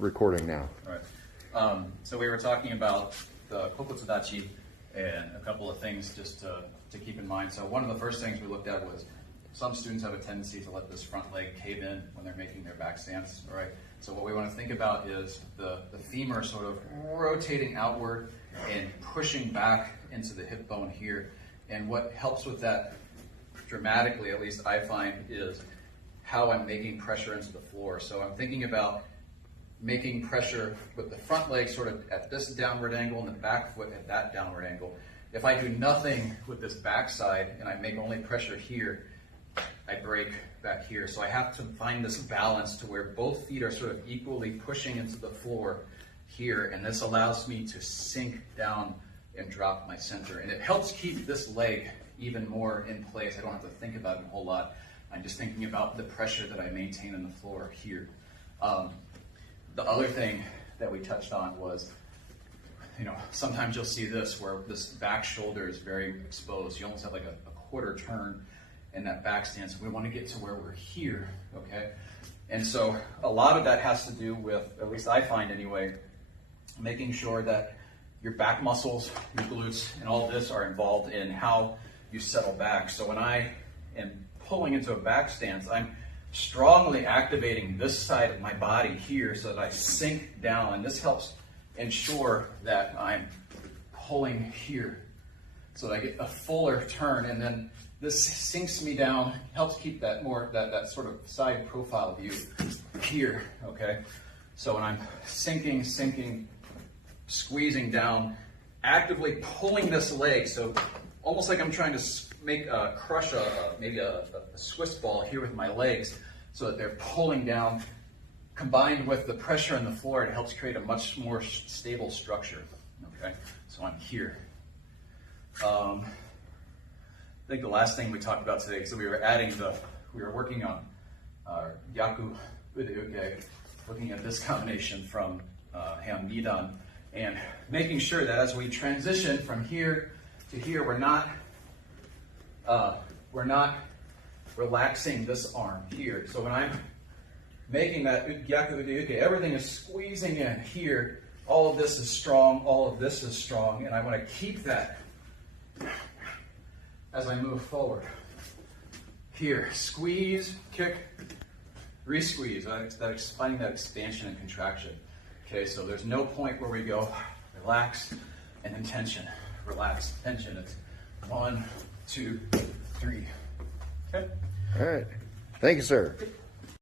recording now. All right. So we were talking about the kokutsu dachi and a couple of things just to keep in mind. So one of the first things we looked at was some students have a tendency to let this front leg cave in when they're making their back stance. All right. So what we want to think about is the femur sort of rotating outward and pushing back into the hip bone here. And what helps with that dramatically, at least I find, is how I'm making pressure into the floor. So I'm thinking about making pressure with the front leg sort of at this downward angle and the back foot at that downward angle. If I do nothing with this back side and I make only pressure here, I break back here. So I have to find this balance to where both feet are sort of equally pushing into the floor here, and this allows me to sink down and drop my center. And it helps keep this leg even more in place. I don't have to think about it a whole lot. I'm just thinking about the pressure that I maintain in the floor here. The other thing that we touched on was, sometimes you'll see this where this back shoulder is very exposed. You almost have like a quarter turn in that back stance. We want to get to where we're here, okay? And so a lot of that has to do with, at least I find anyway, making sure that your back muscles, your glutes, and all this are involved in how you settle back. So when I am pulling into a back stance, I'm strongly activating this side of my body here so that I sink down, and this helps ensure that I'm pulling here so that I get a fuller turn, and then this sinks me down, helps keep that that sort of side profile view here, okay? So when I'm sinking, squeezing down, actively pulling this leg, so almost like I'm trying to crush maybe a Swiss ball here with my legs so that they're pulling down. Combined with the pressure in the floor, it helps create a much more stable structure, okay? So I'm here. I think the last thing we talked about today, so we were working on our yaku ude-uke, looking at this combination from Heian nidan, and making sure that as we transition from here to here, we're not relaxing this arm here. So when I'm making that yaku ude-uke, everything is squeezing in here. All of this is strong, all of this is strong, and I want to keep that as I move forward. Here, squeeze, kick, re-squeeze. Finding that expansion and contraction. Okay, so there's no point where we go relax and then tension, relax, tension. It's 1, 2, 3. Okay. All right. Thank you, sir.